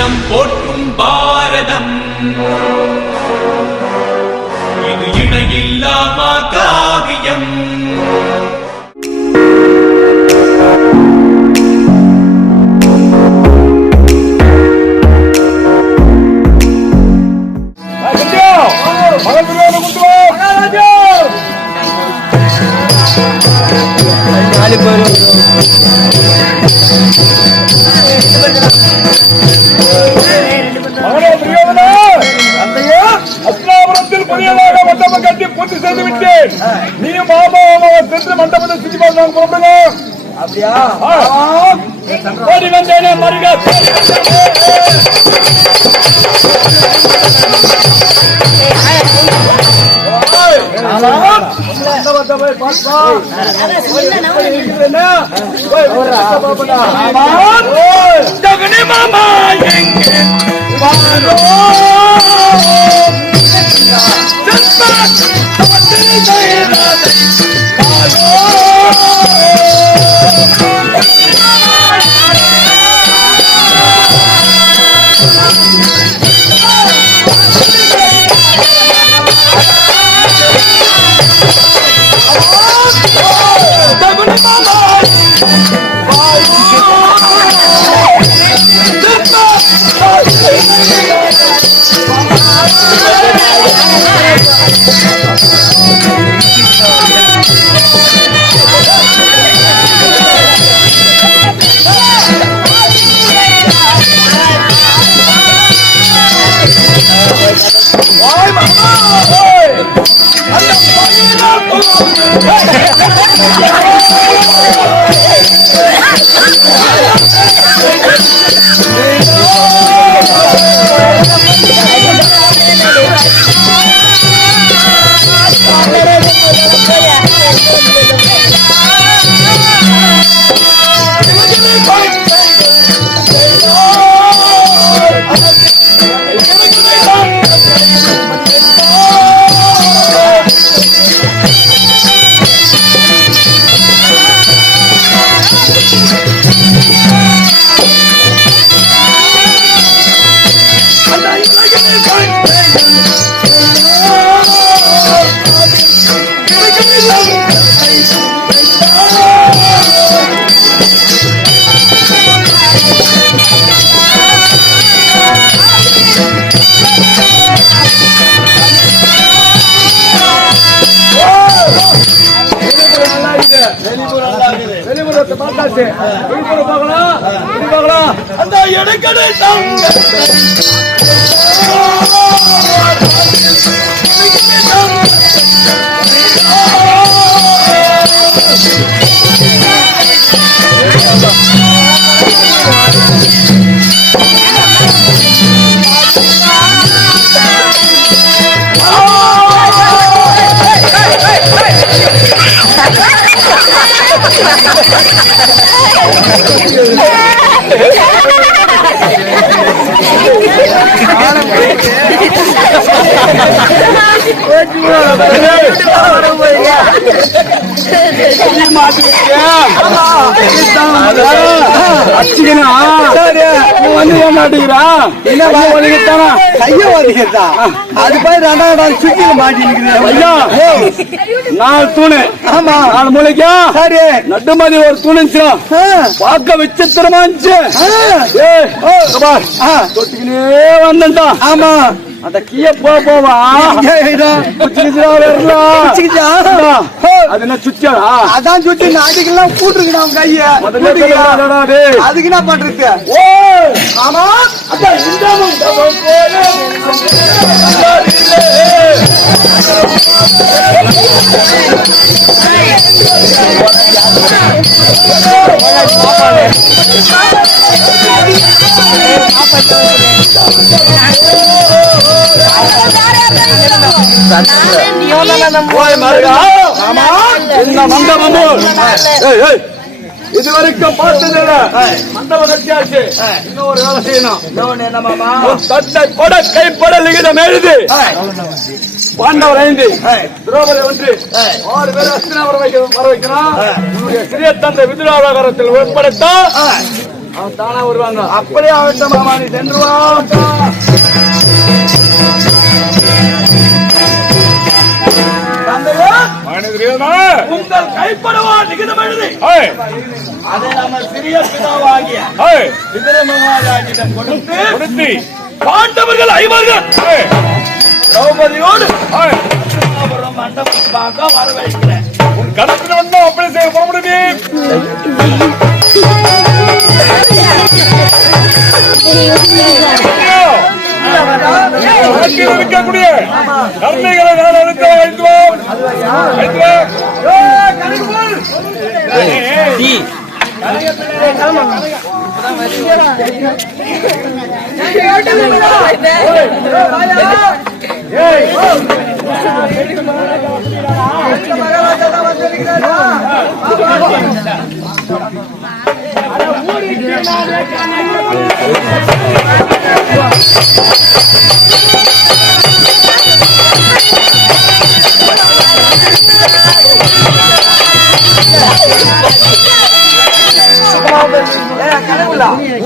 தினம் போற்றும் பாரதம் இது இணையில்லாமா காவியம். அஸ்லாபுரத்தில் புதியதாக மண்டபம் கட்டி பூர்த்தி செய்து விட்டேன். நீ மாமா சென்று மண்டபத்தை சுற்றி பார்த்து கூப்பிடுங்க. அப்படியா? ஓடி வந்தேனே மருக மாமா அந்த இடக்கடை அது போய் ரெண்டாவது சுத்தியில மாட்டிருக்கிறேன். நாலு தூணு. ஆமா, நாலு மூளைக்கா சரி நட்டுமதி ஒரு தூணு பார்க்க விசித்திரமா இருந்துச்சு. வந்தா ஆமா அந்த கீழே போவா அது என்ன சுத்தியா அதான் சுத்தி அதுக்கெல்லாம் கூட்டுருக்கணும் கைய அதுக்கு என்ன பண்றது? ஓ ஆமா இதுவரைக்கும் பார்த்ததில்ல மண்டபம் கட்டியாச்சு. இன்னும் ஒரு வேலை செய்யணும். தட்டை கொட கைப்பட லிகிதம் எழுதி பாண்டவர் 5 திரௌபதி 1 6 பேர் அஸ்தினா வர வைக்கணும். சிறிய தந்தை விதுராவகாரத்தில் உட்படுத்த அவன் தானா வருவாங்க. அப்படியே ஆகட்டும் மாமா, நீ சென்று வா. உங்கள் கைப்படவா லிகிதம் எழுதி அதை நம்ம சிறிய பிதாவாகிய விதிரமகாராஜிடம் கொடுத்து பாண்டவர்கள் ஐவர்கள் திரௌபதியோடு மண்டபமாக வரவேற்கிறேன். உன் கருத்தில் வந்தோம் அப்படி செய்ய புறப்படுது. இருக்கக்கூடிய கருணைகளை நான் அழுத்த வைத்துவோம்.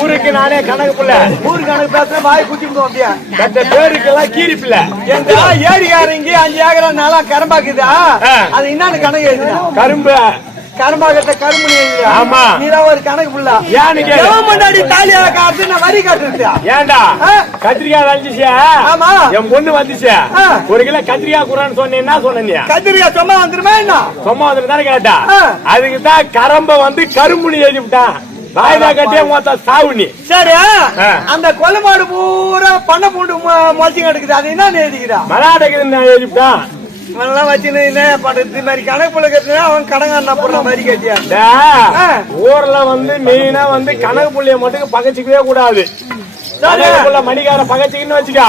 ஊருக்கு நானே கணக்கு பிள்ளை. ஊருக்கு கணக்கு பேசுற வாய் குத்தி அப்படியே பேருக்கெல்லாம் கீரி பிள்ளை. ஏரிக்காரங்க 5 ஏக்கர் நல்லா கரம்பாக்குதா, அது என்னன்னு கணக்கு எழுதுனா கரும்பு கரும்பாகட்ட கரும்பு. ஆமா, நீதான் ஒரு கணக்கு புள்ள. முன்னாடி தாலியா காத்து நான் வரி காட்டுறா. ஏண்டா கத்திரிக்காய் வந்துச்சு? ஆமா, என் பொண்ணு வந்துச்சு. 1 கிலோ கத்திரிக்காய் குறான்னு சொன்னேன்னா சொன்ன கத்திரிக்காய் சும்மா வந்துருமா? என்ன சும்மா வந்துரு தானே கேட்டா? அதுக்குதான் கரம்ப வந்து கரும்புனி எழுதி விட்டான். வாய்தா கட்டியே மொத்த சாவுனி. சரி, அந்த கொலை மாடு பூரா பண்ண பூண்டு முளைச்சி கிடக்குது, அது என்ன எழுதிக்கிறா? மலாடக்குதுன்னு எழுதிவிட்டான். அவன் கடங்கான மாதிரி கட்டியா ஊர்ல வந்து மெயினா வந்து கணக்கு புள்ளிய மட்டும் பகச்சிக்கவே கூடாது. மணிக்கார பகச்சிக்கின்னு வச்சுக்கா,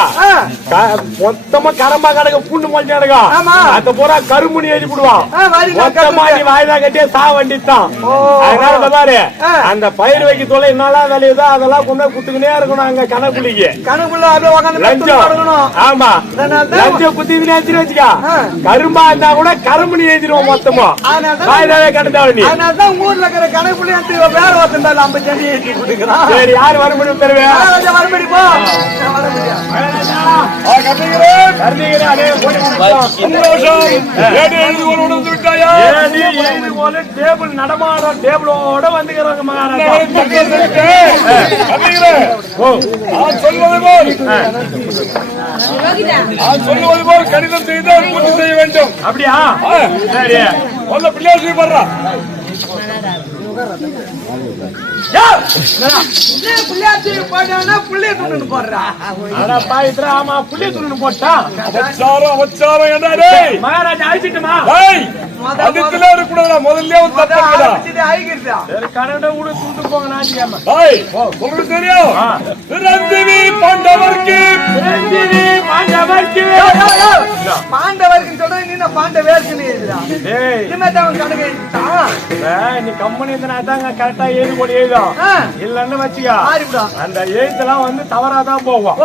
மொத்தமா கரம்பா கடக்க பூண்டு மொழிச்சு கிடக்கும். அந்த பூரா கரும்புனி எழுதி விடுவான். மொத்தமா நீ வாய்தா கட்டியே சா வண்டித்தான். அதனால பாரு, அந்த பயிர் வைக்க தொலை என்னெல்லாம் விளையுதோ அதெல்லாம் கொண்டு குத்துக்கினே இருக்கணும். அங்க கணக்குள்ளிக்கு லஞ்சம். ஆமா, லஞ்சம் குத்திக்கினே வச்சுக்கா. கரும்பா இருந்தா கூட கரும்புனி எழுதிடுவோம் மொத்தமா. வாய்தாவே கட்டுதான் நீ. ஊர்ல இருக்கிற கணக்குள்ளி வேற ஒருத்தன் 50 சென்டி எழுதி கொடுக்குறான். சரி, யாரு வர முடியும் தருவேன்? நடமாடும் டேபிளோட வந்துக்கிறாங்க சொல்லுவது போல் கடிதம் செய்து பூர்த்தி செய்ய வேண்டும். அப்படியா? சரி, முதல்ல பிள்ளையார் செய்ய போடுறா. மகாராஜா அழிச்சிட்டுமா? முதல்ல பாண்டவருக்கு சொல்ற நீ பாண்டவேற்கு நீ கம்பெனி கரெக்டா எழுதி போடி எழுதும். இல்லன்னு வச்சுக்கா, அந்த எழுத்தெல்லாம் வந்து தவறாதான் போகும்.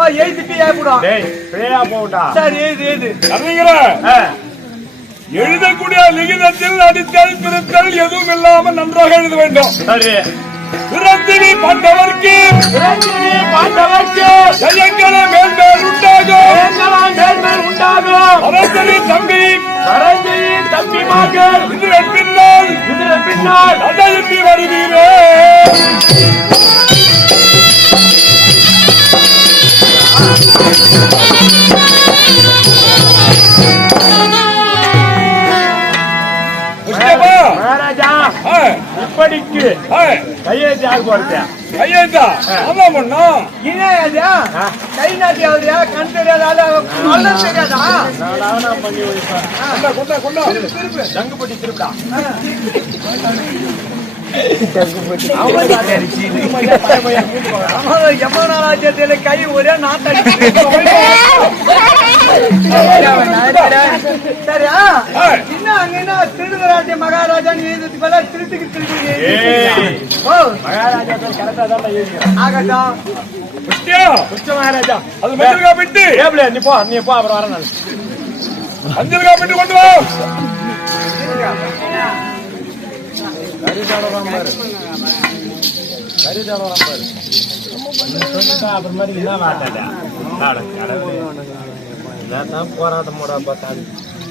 எழுதக்கூடிய லிகிதத்தில் அடித்தல் திருத்தல் எதுவும் இல்லாமல் நன்றாக எழுத வேண்டும். சரி, பிறந்தினி பாண்டவர்க்கு ஜெயங்கள மேல்மேல் உண்டாகும். அரசனி தம்பி தம்பி மகள் இதன் பின்னால் அடையி வருவீரே. மகாராஜா, இப்படிக்கு கையெழுத்து யாரு போறது? கையெழுத்தா? ஆமா பொண்ணா, இணையா கை நாட்டி ஆகுதியா? கண் தெரியாத தெரியாதா? தங்குப்பட்டி திருப்பா யமனாராஜ்யத்தில கை ஒரே நாட்டடி. சரியா? இன்னும் அங்க என்ன திருடராஜ்ய மகாராஜா திருட்டுக்கு மகாராஜா அது மஞ்சள் பெட்டி. நீ போ, நீ போ, அப்புறம் வர. மஞ்சள் பெட்டி கொண்டு வா.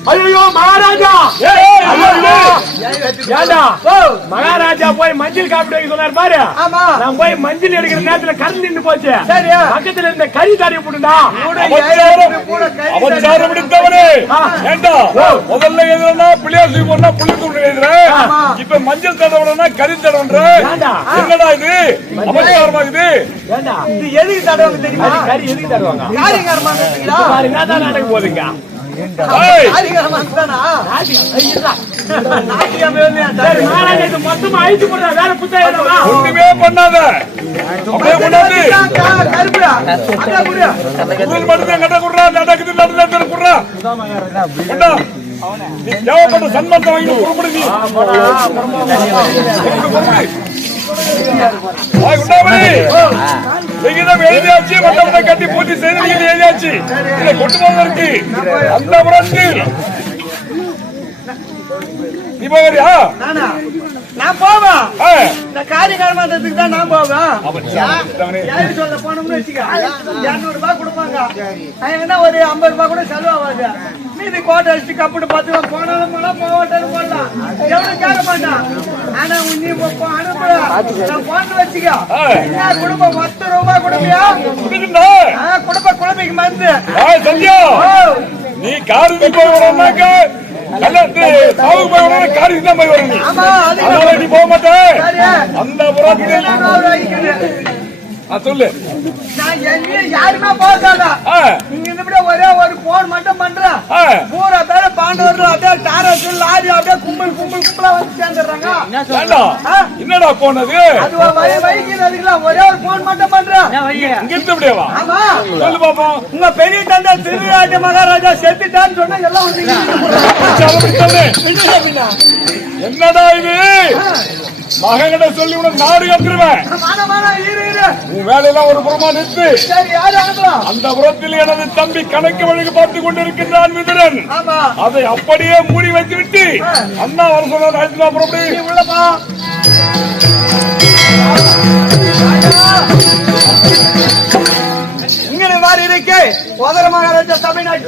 ஐயோ மகாராஜா, ஏண்டா மகாராஜா போய் மஞ்சள் காப்பிட்டு சொன்னார் பாரு. நான் போய் மஞ்சள் எடுக்கிற நேரத்துல கரண்ட் நின்று போச்சு. பக்கத்துல இருந்த கறி தாடிய போட்டுடா. அவசாரம் பிடித்தவனே, ஏண்டா முதல்ல எதுனா பிள்ளையாசி போனா புள்ளி தூண்டு எழுதுறேன், இப்ப மஞ்சள் தடவுனா கறி தடவுன்ற. என்னடா இது அவசாரமாகுது? ஏண்டா இது எதுக்கு தடவுங்க தெரியுமா? கறி எதுக்கு தடவுவாங்க? என்னதான் நடக்க போகுதுங்க? மொத்தமா அழிச்சு போடுற வேற புத்தகம் ஒண்ணுமே பண்ணாத, அப்படியே கொண்டாந்து கட்ட குடுறா, நடக்குது நடுல குடுறா, தேவைப்பட்ட சன்மானத்தை வாங்கி கொடுப்படுது. எழுதியாச்சு, மண்டபத்தை கட்டி பூர்த்தி செய்து எழுதியாச்சு. இதை கொண்டு போவதற்கு அந்த புறத்தில் நீ போவரியா? நான் போவேன். இந்த காரியகாரமாதத்துக்கு தான் நான் போவேன். சொல்ல போனோம்னு வச்சுக்க, 200 ரூபாய் கொடுப்பாங்க. எங்கன்னா ஒரு 50 ரூபாய் கூட செலவாகாது. மீதி கோட்டை அடிச்சு கப்பிட்டு பார்த்து போனாலும் போலாம், போவாட்டாலும் போடலாம், எவ்வளவு கேட்க மாட்டான். ஆனா நீ அனுப்புற நான் போன்னு வச்சுக்க, குடும்பம் 10 ரூபாய் கொடுப்பியா? குடும்ப குழந்தைக்கு மருந்து. நீ காருக்கு போய் வரனாக்க சாவுக்கு போய் வர காருக்கு தான் போய் வரணும். நீ போக மாட்டேன். அந்த புறத்தில் சொல்லு, நான் எங்கேயும் யாருமே போகாதா. நீங்க ஒரே ஒரு போன் மட்டும் பண்றேன். பூரா பேர பாண்டவர்கள் அப்படியே டாரஸ் லாரி அப்படியே கும்பலா வந்து சேர்ந்துடுறாங்க. என்னடா போனது? அது வைக்கிறதுக்குல ஒரே ஒரு போன் மட்டும் பண்றேன். இங்கிருந்து அப்படியேவா? ஆமா, சொல்லு பாப்போம். உங்க பெரிய தந்தை திருராஜ மகாராஜா செத்துட்டான்னு சொன்னா எல்லாம் என்னடா இது? மகன்கிட்ட சொல்லி உனக்கு நாடு கட்டுருவேன். உன் வேலையெல்லாம் ஒரு புறமா நிறுத்து. அந்த புறத்தில் எனது தம்பி கணக்கு வழக்கு பார்த்துக் கொண்டிருக்கின்றான் விதுரன். அதை அப்படியே மூடி வைத்து விட்டு அண்ணா வர சொன்ன புறப்படி உள்ளப்பா. இங்கே மாதிரி இருக்கு சோதர மகாராஜா தமிழ்நாடு.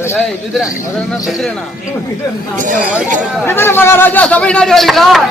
விதுர மகாராஜா தமிழ்நாடு வருகிறார்.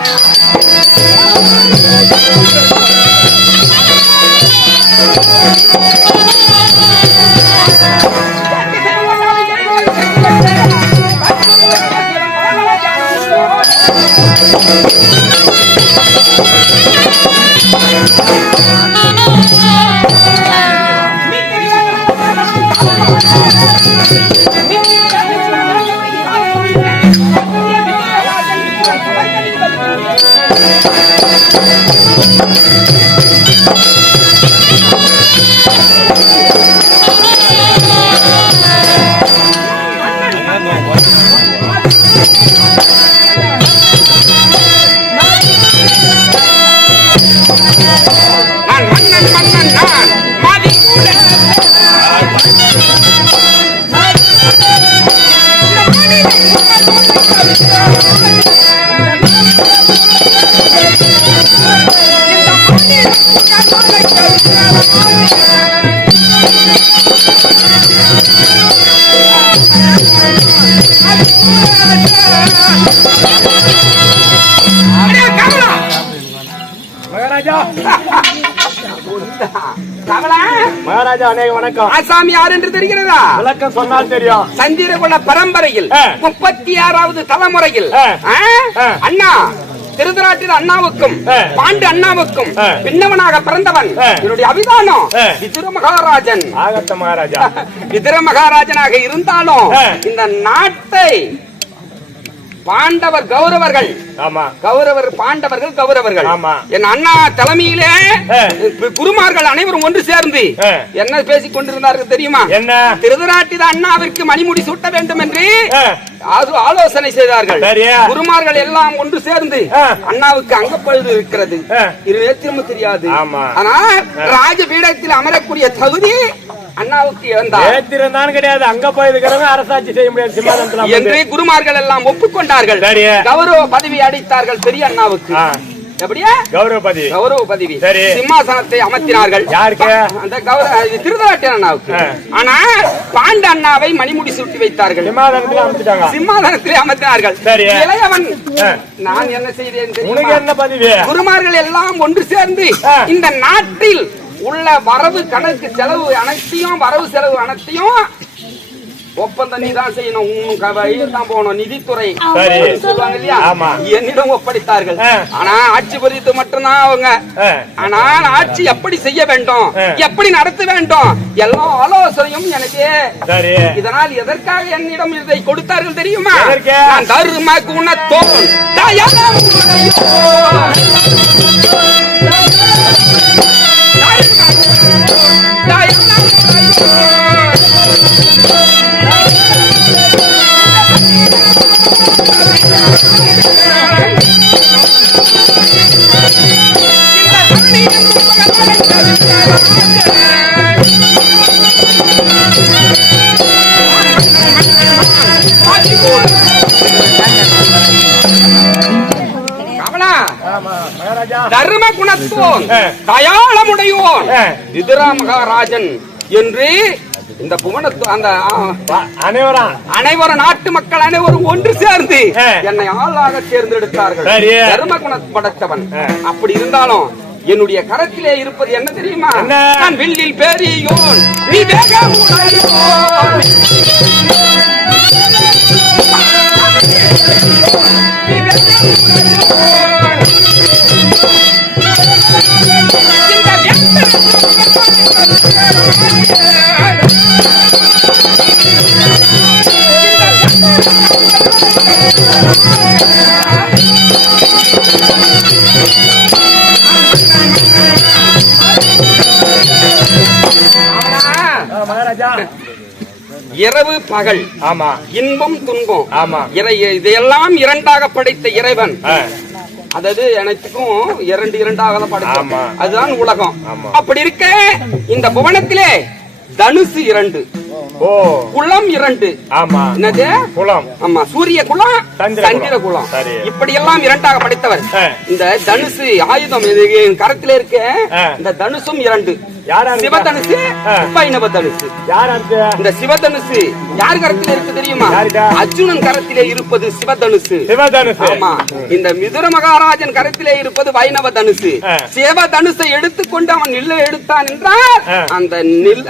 மகாராஜா அநேக வணக்கம். ஆசாமி யார் என்று தெரிகிறதா? விளக்கம் சொன்னால் தெரியும். சந்திரகுல பரம்பரையில் 36வது தலைமுறையில் அண்ணா திருதராட்டிர அண்ணாவுக்கும் பாண்டு அண்ணாவுக்கும் பின்னவனாக பிறந்தவன் என்னுடைய அபிதானம் விதுர மகாராஜன். ஆகட்ட மகாராஜா விதுர மகாராஜனாக இருந்தாலும் இந்த நாட்டை பாண்டவர் கௌரவர்கள், ஆமா கௌரவர் பாண்டவர்கள் கௌரவர்கள், ஆமா என் அண்ணா தலைமையிலே குருமார்கள் அனைவரும் ஒன்று சேர்ந்து என்ன பேசிக் கொண்டிருந்தார்கள் தெரியுமா? என்ன? திருதராட்டிர அண்ணாவிற்கு மணிமுடி சூட்ட வேண்டும் என்று ஆலோசனை செய்தார்கள். குருமார்கள் எல்லாம் ஒன்று சேர்ந்து அண்ணாவுக்கு அங்கப்பழுது இருக்கிறது, இது நேத்திரமும் தெரியாது. ஆனால் ராஜபீடத்தில் அமரக்கூடிய தகுதி அண்ணாவுக்கு இருந்தான் கிடையாது. அங்க போய் இருக்கிறவங்க அரசாட்சி செய்ய முடியாது சிம்மாசனத்துல என்று குருமார்கள் எல்லாம் ஒப்புக்கொண்டார்கள். கௌரவ பதவி அளித்தார்கள் பெரிய அண்ணாவுக்கு. எப்படியா கௌரவ பதவி. கௌரவ பதவி. சரி. சிம்மாசனத்தை அமர்த்தினார்கள். யாருக்கு? அந்த திருதராட்டியன் அண்ணாவுக்கு. ஆனா பாண்ட அண்ணாவை மணிமுடி சுட்டி வைத்தார்கள். சிம்மாசனத்திலே அமர்த்திட்டாங்க. சிம்மாசனத்திலே அமர்த்தினார்கள். சரி. இளையவன் நான் என்ன செய்தேன் தெரியுமா? உனக்கு என்ன பதவி? குருமார்கள் எல்லாம் ஒன்று சேர்ந்து இந்த நாட்டில் உள்ள வரவு கணக்கு செலவு அனைத்தையும் வரவு செலவு அனைத்தையும் ஒப்பந்தம் நீதான் செய்யணும். தான் போகணும். நிதித்துறை சொல்லுவாங்க இல்லையா? என்னிடம் ஒப்படைத்தார்கள். ஆனா ஆட்சி பொறுத்து மட்டும்தான் அவங்க. ஆனா ஆட்சி எப்படி செய்ய வேண்டும், எப்படி நடத்த வேண்டும் எல்லா ஆலோசனையும் எனக்கு. இதனால் எதற்காக என்னிடம் இதை கொடுத்தார்கள் தெரியுமா? நான் தரும குணத்தோன் தர்ம குணத்தோன் தயாளமுடையோன் விதுர மகாராஜன் என்று இந்த புவனத்து அந்த அனைவரும் நாட்டு மக்கள் அனைவரும் ஒன்று சேர்ந்து என்னை ஆளாக தேர்ந்தெடுத்தார்கள். தர்ம குணம் படைத்தவன். அப்படி இருந்தாலும் என்னுடைய கரத்திலே இருப்பது என்ன தெரியுமா? நான் வில்லில் பெரியோன் இரவு பகல், ஆமா, இன்பம் துன்பம், ஆமா, இதையெல்லாம் இரண்டாக படைத்த இறைவன். அதாவது அனைத்துக்கும் இரண்டாக படைத்தான். அதுதான் உலகம். அப்படி இருக்க இந்த புவனத்திலே தனுசு 2, குளம் 2. ஆமா, என்னது குளம்? ஆமா, சூரிய குளம், சந்திர குளம். இப்படி எல்லாம் இரண்டாக படைத்தவர். இந்த தனுசு ஆயுதம் என் கரத்திலே இருக்க. இந்த தனுசும் 2. சிவதனுசு, வைணவ தனுசு. இந்த சிவதனுசு யார் கரத்திலே இருக்கு தெரியுமா? அர்ஜுனன் கரத்திலே இருப்பது சிவதனுசு. ஆமா, இந்த மிதுர மகாராஜன் கரத்திலே இருப்பது வைணவ தனுசு. சிவதனுசை எடுத்துக்கொண்டு அவன் வில்லு எடுத்தான் என்றால்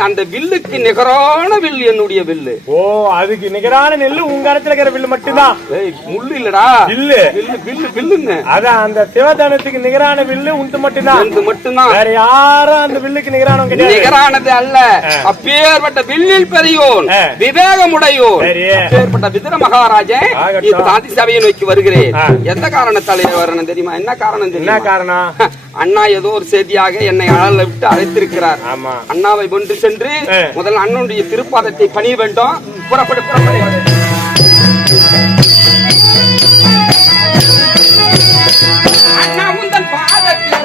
அந்த வில்லுக்கு நிகரான வில்லு என்னுடைய வில்லு. ஓ, அதுக்கு நிகரான நெல்லு உங்க கரத்துல இருக்கிற வில்லு மட்டும்தான். முள்ளு இல்லடா, வில்லு வில்லு வில்லுங்க. அதான் அந்த சிவதனுசுக்கு நிகரான வில்லு உண்டு மட்டும்தான். வேற யாரும் அந்த வில்லுக்கு நிகரானது அல்ல. அப்பேற்பட்ட வில்லில் பெரியோன், விவேகமுடையோன், அப்பேற்பட்ட விதுர மகாராஜன் சாதி சபையை நோக்கி வருகிறேன். எந்த காரணத்தால் வரணும் தெரியுமா? என்ன காரணம் தெரியுமா? என்ன காரணம்? அண்ணா ஏதோ ஒரு செய்தியாக என்னை அழல விட்டு அழைத்திருக்கிறார். அண்ணாவை ஒன்று சென்று முதல் அண்ணனுடைய திருப்பாதத்தை பணிய வேண்டும். புறப்படு அண்ணா உந்தன் பாதத்தில்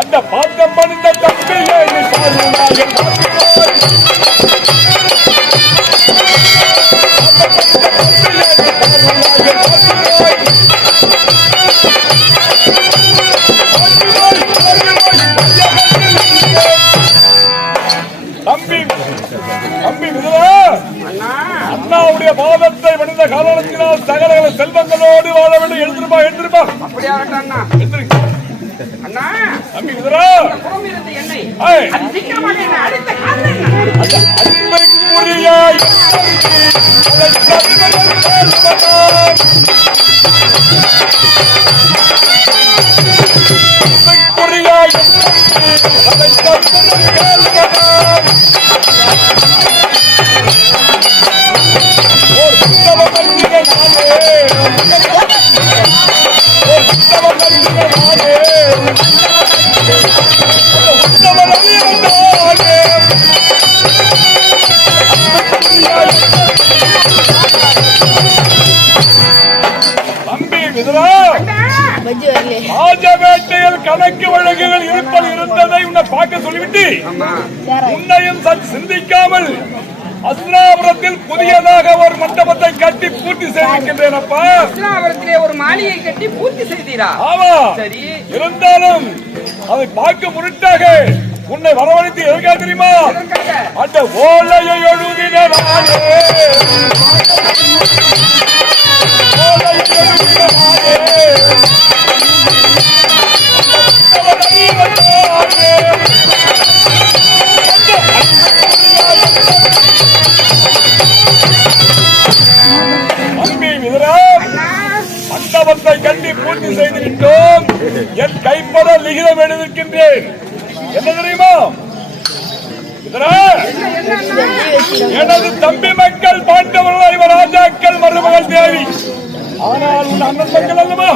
அந்த பாத்தம் பண்ண தம்பியை அண்ணாவுடைய பாதத்தை வணிந்த காரணத்தினால் சகல செல்வங்களோடு வாழ வேண்டும். எழுந்திருப்பா அப்படியா அண்ணா? அண்ணா தம்பி அன்பைக்குரிய அதை தருவதும் கேள்வனாய் ஓர் உத்தம கண்டிகை நானே ஓர் உத்தம கண்டிகை நானே உத்தம ரவியும் நானே தம்பி விதுரா ராஜவேட்டையில் கணக்கு வழக்குகள் இருந்ததை உன்னை பார்க்க சொல்லிவிட்டு உன்னையும் சற்று சிந்திக்காமல் அஸ்னாபுரத்தில் புதியதாக ஒரு மண்டபத்தை கட்டி பூர்த்தி செய்திருக்கின்றேன் அப்பா. அஸ்னாபுரத்திலே ஒரு மாளிகை கட்டி பூர்த்தி செய்தீரா? ஆமா. சரி, இருந்தாலும் அதை பார்க்க முன்னிட்டாக உன்னை வரவழைத்து எதுக்கா தெரியுமா? அந்த ஓலையை எழுதின நானே மண்டபத்தை கட்டி பூர்த்தி செய்து விட்டோம். என் கைப்பட லிகிதம் எழுதிருக்கின்றேன். என்ன தெரியுமா? எனது தம்பி மக்கள் பாண்டவர்கள் இவர் ராஜாக்கள் மருமகள் தேவி. ஆனால் உன் அண்ணன் மக்கள் அல்லவா?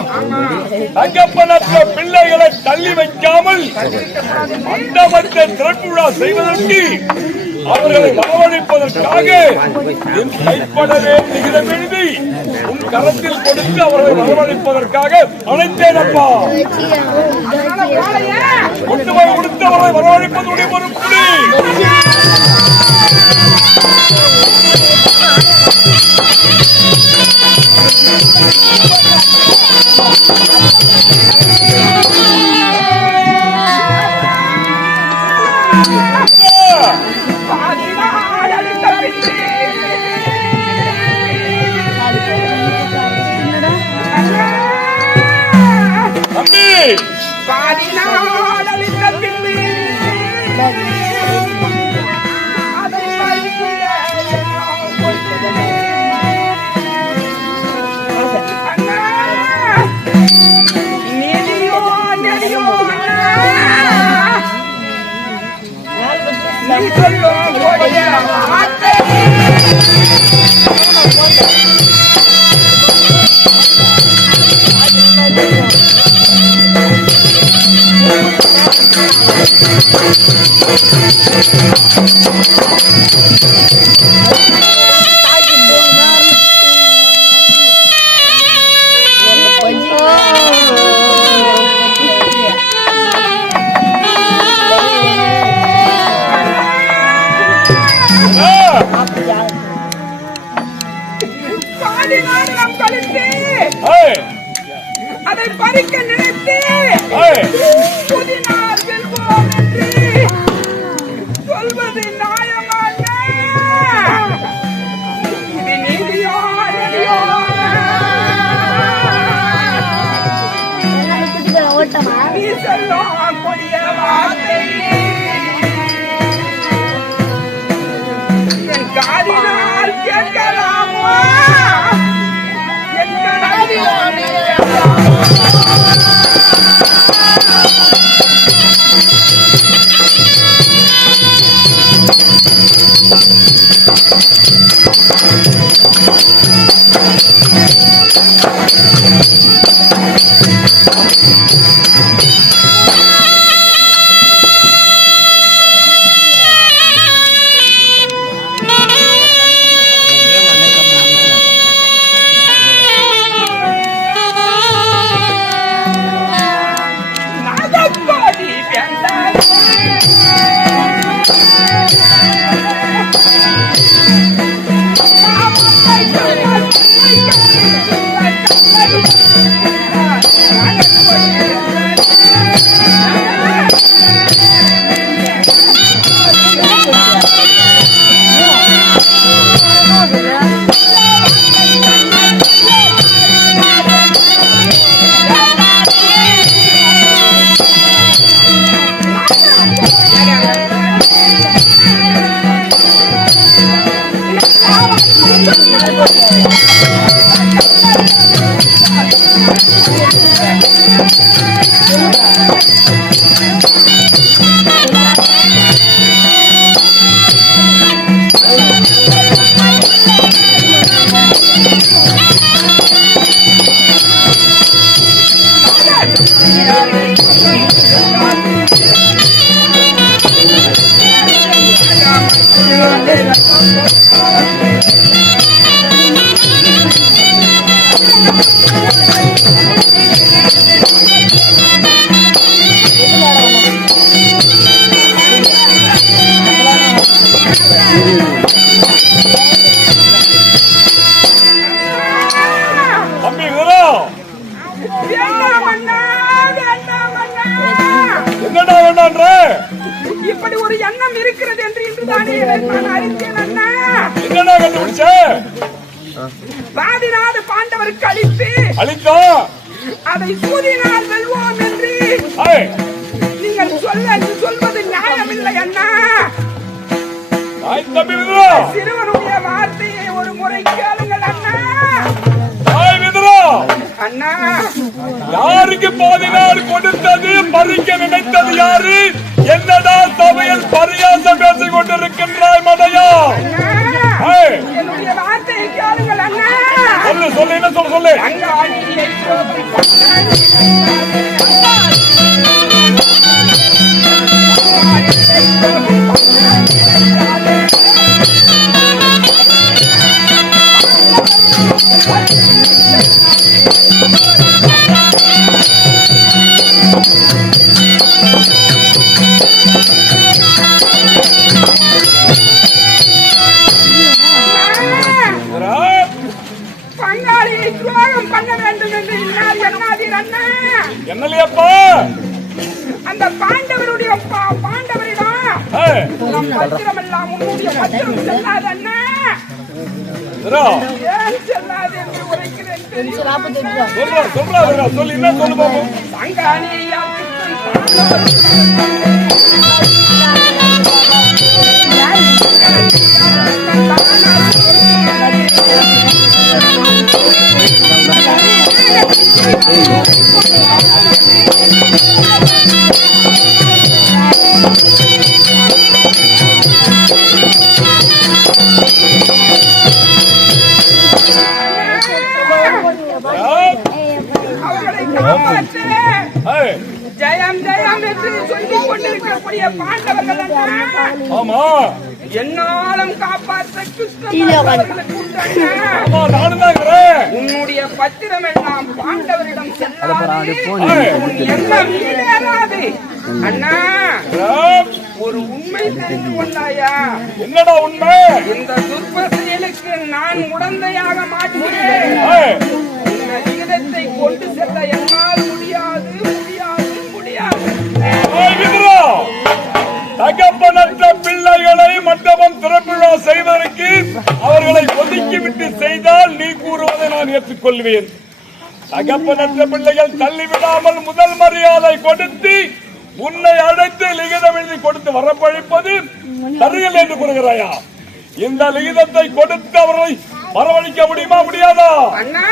தகப்பனற்ற பிள்ளைகளை தள்ளி வைக்காமல் மண்டபத்தை திறப்பு விழா செய்வதற்கு அவர்களை வரவழைப்பதற்காக என் கைப்படவே லிகிதம் எழுதி உன் கரத்தில் கொடுத்து அவர்களை வரவழைப்பதற்காக அழைத்தேனப்பா. கொண்டு போய் கொடுத்து அவர்களை வரவழைப்பதுடைய ஒரு புடி. அதை பறிக்க நினைத்து புதினார் செல்வோம் என்று சொல்வது நியாயமாக? இது நீதியோ நீ சொல்லும் கொடிய வார்த்தை என் காதினால் கேட்கலாமா? என் காதினால் தம்பி விவரம் என்னடா வேண்டான்ற இப்படி ஒரு எண்ணம் இருக்கிறது என்று இன்றுதானே நான் அறிந்தேன் அண்ணா. என்னடா கண்டுபிடிச்ச? பாதிநாடு பாண்டவருக்கு அழித்தா அதை சூதினால் வெல்வோம் என்று நீங்கள் சொல்வது நியாயமில்லை அண்ணா. தம்பி விவரம் சிறுவனுடைய வார்த்தையை ஒரு முறை கேளுங்கள் அண்ணா. அண்ணா யாருக்கு பாதினார் கொடுத்தது பறிக்க நினைத்தது யாரு? என்னடா சபையில் பரியாசம் பேசிக் கொண்டிருக்கின்றாய் மடையா? என்னுடைய வார்த்தையை கேளுங்கள் அண்ணா. சொல்லு என்ன சொல்லு பங்காளியை துரோகம் பண்ண வேண்டும் என்று எண்ணாதீர் அண்ணா. என்னலையப்பா அந்த பாண்டவரிடம் நம் பத்திரம் எல்லாம் உன்னுடைய பத்திரம் செல்லாது அண்ணா. ஏன் செல்லாது என்று உரைக்கிறேன் சொல்லு என்ன சொல்லு பாப்போம். அவர்களை காப்பாற்று ஜெயம் ஜெயம் என்று சொல்லிக் கொண்டிருக்கக்கூடிய பாண்டவர்கள் அண்ணா. ஆமா என்னாலும் காப்பாற்ற உன்னுடைய பத்திரம் எல்லாம் பாண்டவரிடம் செல்லாது. உன் எண்ணம் ஈடேறாது அண்ணா. ஒரு உண்மை தெரிந்து கொண்டாயா? என்னடா உண்மை? இந்த துர்ப்ப செயலுக்கு நான் உடந்தையாக மாட்டேன். இந்த விகிதத்தை கொண்டு செல்ல என்னால் முடியாது முடியாது முடியாது. தகப்பனற்ற பிள்ளைகளை மண்டபம் திறப்புழா செய்வதற்கு அவர்களை ஒதுக்கிவிட்டு செய்தால் நீ கூறுவதை நான் ஏற்றுக்கொள்வேன். தகப்பனற்ற பிள்ளைகள் தள்ளிவிடாமல் முதல் மரியாதை கொடுத்து உன்னை அழைத்து லிகிதம் எழுதி கொடுத்து வரப்பழிப்பது சரியில்லை என்று கூறுகிறாயா? இந்த லிகிதத்தை கொடுத்து அவர்களை வரவழைக்க முடியுமா முடியாதா? அண்ணா,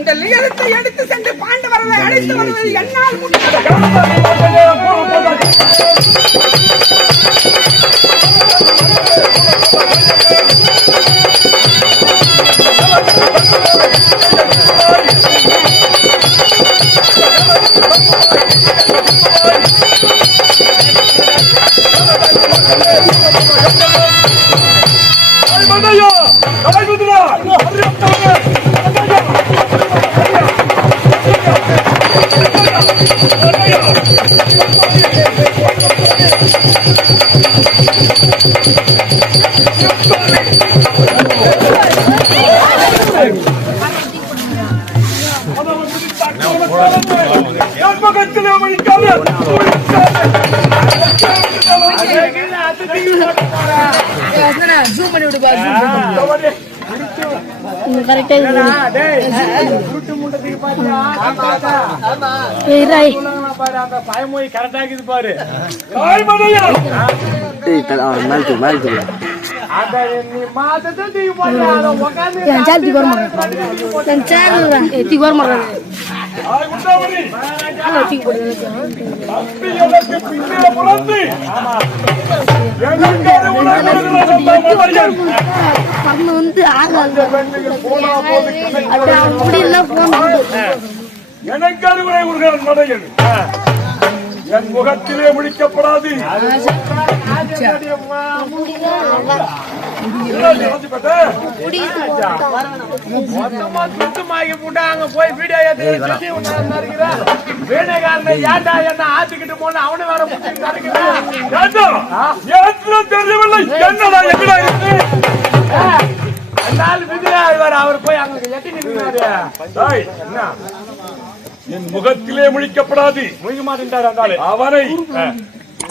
இந்த லிகிதத்தை எடுத்து சென்று பாண்டவர்களை அழைத்து வருவது என்னால் முடியாது. ஜூம் பண்ணி விடுப்பா. கரெக்டா பயமொழி கரெக்டா இருக்குது பாரு. அத நீ மாத்தத்தை தூக்கி போடுற அத உட்கார்ந்து என் சார் தூக்கி வர மாட்டேன் என் சார் தூக்கி வர மாட்டேன் ஆய் குண்டாமணி தூக்கி போடுங்க அப்படி எனக்கு பின்னே புறந்து எங்கக்கார உலகம் பண்ண வந்து ஆகாது போனா போது அப்படி எல்லாம் போன் எனக்கு அறிவுரை உருகிறான் மடையன் என் முகத்திலே முடிக்கப்படாது அங்க போய் வீடியோ எடுத்து வீணகாரனை ஏன்டா என்ன ஆத்துக்கிட்டு போன அவனு வேற தெரியவில்லை என்னடா எங்கடா இருக்கு அவர் போய் அங்க எட்டி நிற்கிறாரு என்ன என் முகத்திலே முழிக்கப்படாது முழுக மாட்டேன்டாரு அவனை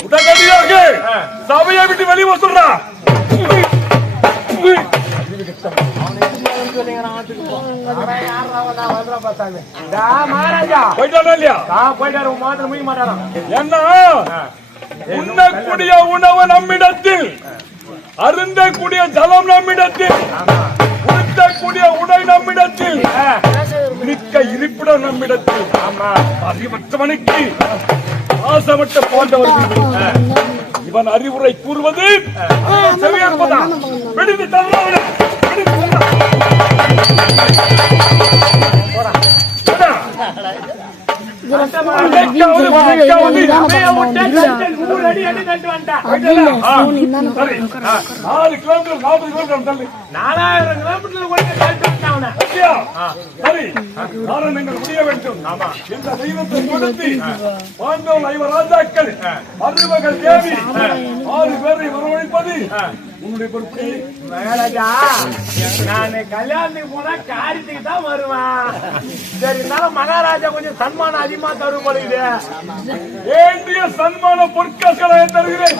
உடனடியாக சபையை விட்டு வெளியே சொல்றா மகாராஜா போயிட்டானா இல்லையா போயிட்டாரு மாத்திரம் முழுக மாட்டாராம் என்ன உண்ணக்கூடிய உணவு நம்மிடத்தில் அருந்தக்கூடிய ஜலம் நம்மிடத்தில் உடுத்தக்கூடிய உடை நம்மிடத்தில் மிக்க இருப்பிடம் நம்மிடத்தில் அறிவற்றவனுக்கு ஆசமட்ட போன்றவர்கள் இவன் அறிவுரை கூறுவது செவியேற்பதான் விடுத்து தள்ளாவிட உன்னுடைய பொறுப்பு நானு கல்யாணத்துக்கு போனா காரியத்துக்கு தான் வருவேன். சரி இருந்தாலும் மகாராஜா கொஞ்சம் சன்மானம் அதிகமா தரும் போலுது. வேண்டிய சன்மான பொற்காசுகளை தருகிறேன்.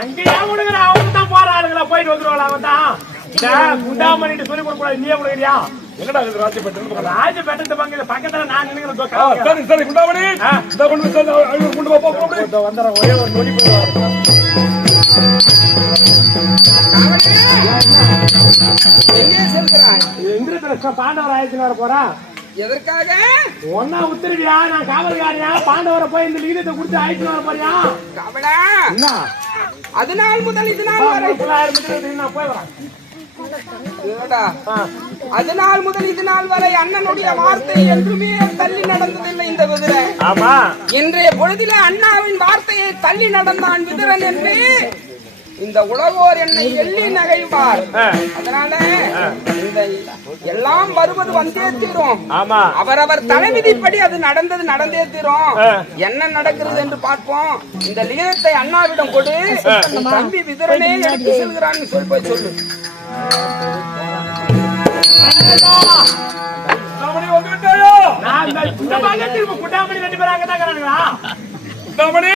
அங்கேயே கொடுக்குற அவங்க தான் போற ஆளுங்களா போயிட்டு வந்துருவாள். அவன் தான் குண்டாமணிட்டு சொல்லி கொடுக்கூடாது. நீயே கொடுக்குறியா? என்னடா இது ராஜபேட்டை ராஜபேட்டத்து பங்குல பக்கத்துல நான் நினைக்கிறேன். சரி சரி குண்டாமணி கொண்டு வந்துடுற ஒரே ஒரு நொடி போயிடுவார். எங்கே செல்கிறாய்? இந்திரதனுஷ பாண்டவர் ஆயிரத்தி வர போறா. எதற்காக? ஒன்னா உத்தரவியா? நான் காவல்காரியா? பாண்டவரை போய் இந்த லிகிதத்தை கொடுத்து ஆயிரத்தி வர போறியா? கவலா என்ன அது நாள் முதல் இது நாள் வரை நான் போய் வரேன். அது நாள் முதல் இது நாள் வரை அண்ணனுடைய வார்த்தை என்றுமே தள்ளி நடந்ததில்லை இந்த விதிரை. ஆமா, இன்றைய பொழுதிலே அண்ணாவின் வார்த்தையை தள்ளி நடந்தான் விதிரன் என்று இந்த உலகோர் என்னை எள்ளி நகைவார். அதனால இந்த எல்லாம் வருவது வந்தே தீரும். ஆமா, அவரவர் தலைவிதிப்படி அது நடந்தது நடந்தே தீரும். என்ன நடக்கிறது என்று பார்ப்போம். இந்த லீலத்தை அண்ணாவிடம் கொடு. தம்பி விதிரனே எடுத்து செல்கிறான்னு சொல்லி போய் சொல்லு. வந்துவிட்டாயா? நான் இந்த குண்டாமணி 2 பேரும் அங்கதான் இருக்கிறாங்களா?